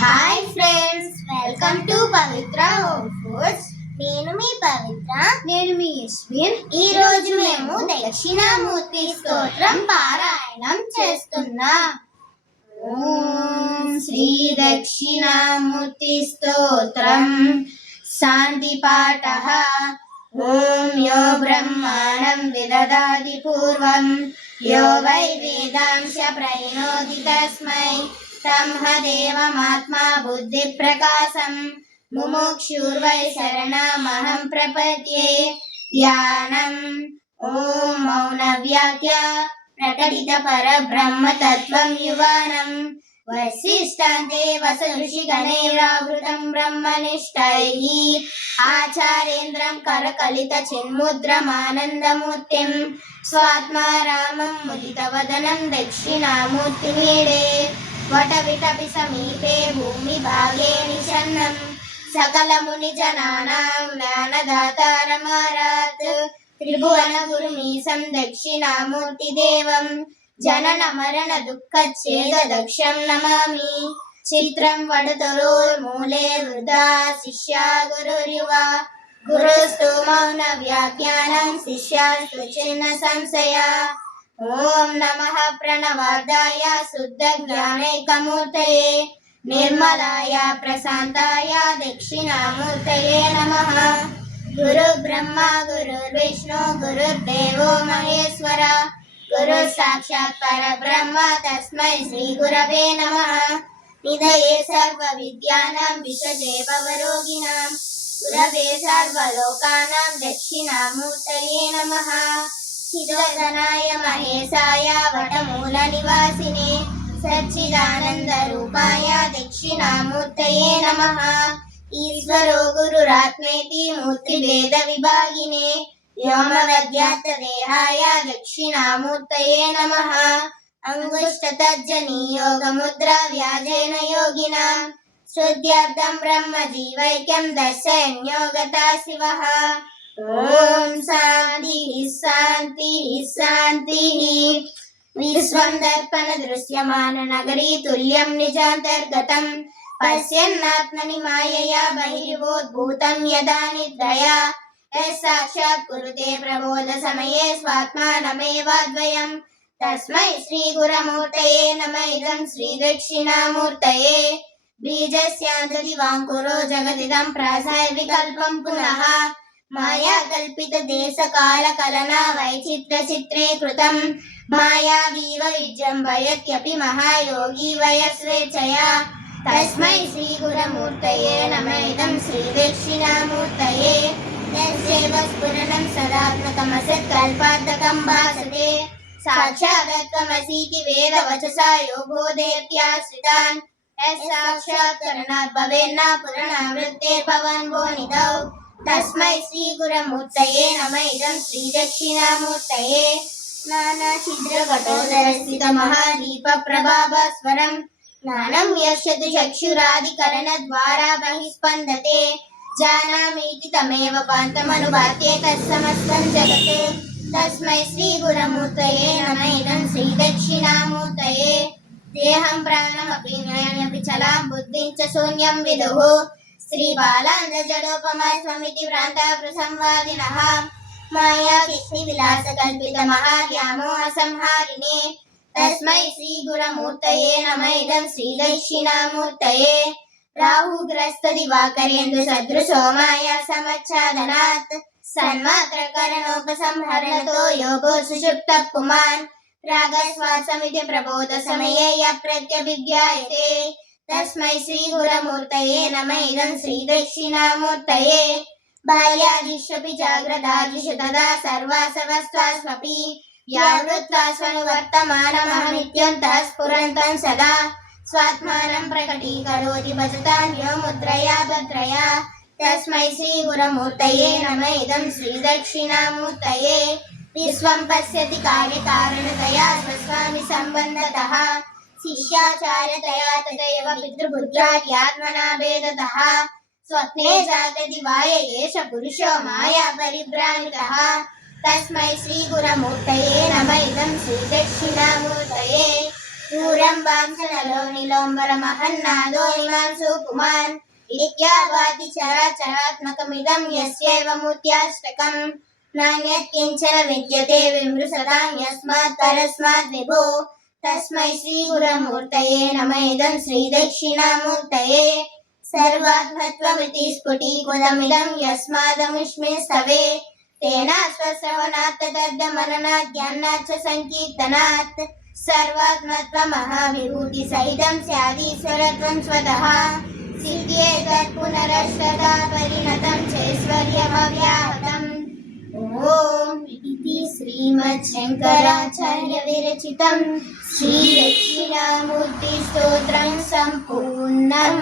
Hi friends, welcome to Pavitra home foods. నేను మీ పవిత్ర. నేను మీ యశ్విన్. ఈ రోజు మేము దక్షిణామూర్తి స్తోత్రం పారాయణం చేస్తున్నాం. ఓం శ్రీ దక్షిణామూర్తి స్తోత్రం శాంతి పాఠః. ఓం యో బ్రహ్మాణం విదదాతి పూర్వం యో వై వేదాంశ ప్రణోది తస్మై దేవమాత్మా బుద్ధి ప్రకాశం ముముక్షుర్వై శరణమహం ప్రపద్యే. ధ్యానం. ఓం మౌన వ్యాఖ్య ప్రకటిత పరబ్రహ్మ తత్వం యువానం వశిష్ఠాంతే వసఋషిగణైరావృతం బ్రహ్మనిష్టైః ఆచార్యేంద్రం కరకలిత చిన్ముద్రమానందమూర్తిం స్వాత్మారామం ముదితవదనం దక్షిణామూర్తిమీడే. వటవిటపి సమీపే భూమి భాగే నిషన్నం సకలముని జనానాం జ్ఞానదాతారమారాత్ త్రిభువన గురుమీశం దక్షిణామూర్తి దేవం జనన మరణ దుఃఖచ్ఛేద దక్షం నమామి. చిత్రం వడతరోర్మూలే వృధా శిష్యా గురుర్యువా గురుస్తు మౌన వ్యాఖ్యానం శిష్యాస్తు చిన్న సంశయ. ఓం నమః ప్రణవార్ధాయ శుద్ధ జ్ఞానైకమూర్తయే నిర్మలాయ ప్రశాంతాయ దక్షిణామూర్తయే నమః. గురు బ్రహ్మ గురుర్విష్ణు గురుర్దేవో మహేశ్వర గురు సాక్షాత్ పరబ్రహ్మ తస్మై శ్రీ గురవే నమః. నిధయే సర్వ విద్యానాం విషజే భవరోగిణాం గురవే సర్వలోకానాం దక్షిణామూర్తయే నమః. చిదవదనాయ మహేశాయ వటమూల నివాసినే సచ్చిదానంద రూపాయ దక్షిణామూర్తయే నమః. ఈశ్వరో గురురాత్మేతి మూర్తిభేద విభాగినే వ్యోమవద్యాత దేహాయ దక్షిణామూర్తయే నమః. అంగుష్టతజ్జనీ యోగముద్ర వ్యాజేన యోగినాం శుద్ధ్యార్థం బ్రహ్మ జీవైక్యం దర్శయన్యోగతా శివః. ఓం శాంతి శాంతి శాంతి. విశ్వం దర్పణ దృశ్యమాన నగరీ తుల్యం నిజాంతర్గతం పశ్యన్నాత్మని మాయయా బహిర్భూతం యదా నిద్రయా సాక్షాత్ కురుతే ప్రబోధ సమయే స్వాత్మానమేవాద్వయం తస్మై శ్రీ గురమూర్తయే నమః. ఇదం శ్రీ దక్షిణామూర్తయే. బీజస్యాంతతి వాంకురో జగదిదం ప్రాసాయ వికల్పం పునః మాయా కల్పిత దేశ కాల కలనా వైచిత్ర చిత్రే కృతం మాయావీవ విజృంభయత్యపి మహాయోగి వయస్వేచ్ఛయా తస్మై శ్రీ గురమూర్తయే నమః. ఇదం శ్రీ దక్షిణామూర్తయే. యస్యైవ స్ఫురణం సదాత్మకమసత్ కల్పార్థకం భాసతే సాక్షాదత్వమసీతి వేద వచసా యోగోదేత్యాశ్రితాన్ యస్సాక్షాత్ కరణాత్ భవేన్న పురణావృత్తేర్భవన్ భో నిధౌ తస్మై శ్రీ గురమూర్తయే నమః. ఇదం శ్రీ దక్షిణామూర్తయే. నానా ఛిద్ర కఠోదర స్థిత మహాదీప ప్రభాభస్వరం జ్ఞానం యశ్యతు చక్షురాదికరణ ద్వారా బహిస్పందతే జానామీతి తమేవ పాంతమనుభాత్యే తత్సమస్తం జగత్ తస్మై శ్రీ గురమూర్తయే నమః. ఇదం శ్రీ దక్షిణామూర్తయే. దేహం ప్రాణమపి జ్ఞానమపి చలాం బుద్ధిం చ శూన్యం విదుః శ్రీ బాలాంధజడోపమాస్వమితి భ్రాంతా ప్రసంవాదినః మాయా కృష్ణి విలాస కల్పిత మహావ్యామోహ సంహారిణే తస్మై శ్రీ గురమూర్తయే నమః. ఇదం శ్రీ దక్షిణామూర్తయే. రాహుగ్రస్త దివాకరేంద్ర సదృశో మాయా సమచ్ఛాదనాత్ సన్మాత్రకరణోపసంహరణతో యోగో సుషుప్త పుమాన్ రాగస్వాసమితి ప్రబోధ సమయే య ప్రత్యభిజ్ఞాయతే తస్మై శ్రీ గురమూర్తయే నమః. ఇదం శ్రీ దక్షిణామూర్తయే. బాల్యాదిష్వపి జాగ్రత్తాదిషు తదా సర్వాసవస్త్వాస్మపి వ్యావృత్వాస్వనువర్తమానమహమిత్యంతః స్ఫురంతం సదా స్వాత్మానం ప్రకటీకరోతి భజతాన్యో ముద్రయా భద్రయా తస్మై శ్రీ గురమూర్తయే నమః. ఇదం శ్రీ దక్షిణామూర్తయే. విశ్వం పశ్యతి కార్యకారణతయా స్వస్వామి సంబంధతః శిష్యాచార్యతయా తథైవ పితృపుత్రాద్యాత్మనా భేదతః స్వప్నే జాగృతి వాయ ఏష పురుషో మాయా పరిభ్రామితః తస్మై శ్రీ గురమూర్తయే నమః. ఇదం శ్రీ దక్షిణామూర్తయే. పూరం వాంసనలో నిలోంబర మహన్నాదో హిమాంశు పుమాన్ ఇత్యావాది చరాచరాత్మకమిదం యస్యైవ మూర్త్యాష్టకం నాణ్యత్ కించన విద్యతే విమృశతాం యస్మాత్ పరస్మాత్ విభో తస్మై శ్రీ గురమూర్తయే నమేదం శ్రీ దక్షిణామూర్తయే సర్వాత్మత్వమితి స్ఫుటీకృతమిదం యస్మాదముష్మిన్ స్తవే తేనాశ్వశ్రవణాత్ తద్దమననాత్ జ్ఞానాత్ చ సంకీర్తనాత్ సర్వాత్మత్వ మహావిభూతి సహితం స్యాదీశ్వరత్వం స్వతః సిద్ధ్యేతత్ పునరష్టదా పరిణతం చైశ్వర్యమవ్యాహతం. ఓం ఇది శ్రీమద్ శంకరాచార్య విరచితం శ్రీ దక్షిణామూర్తి స్తోత్రం సంపూర్ణం.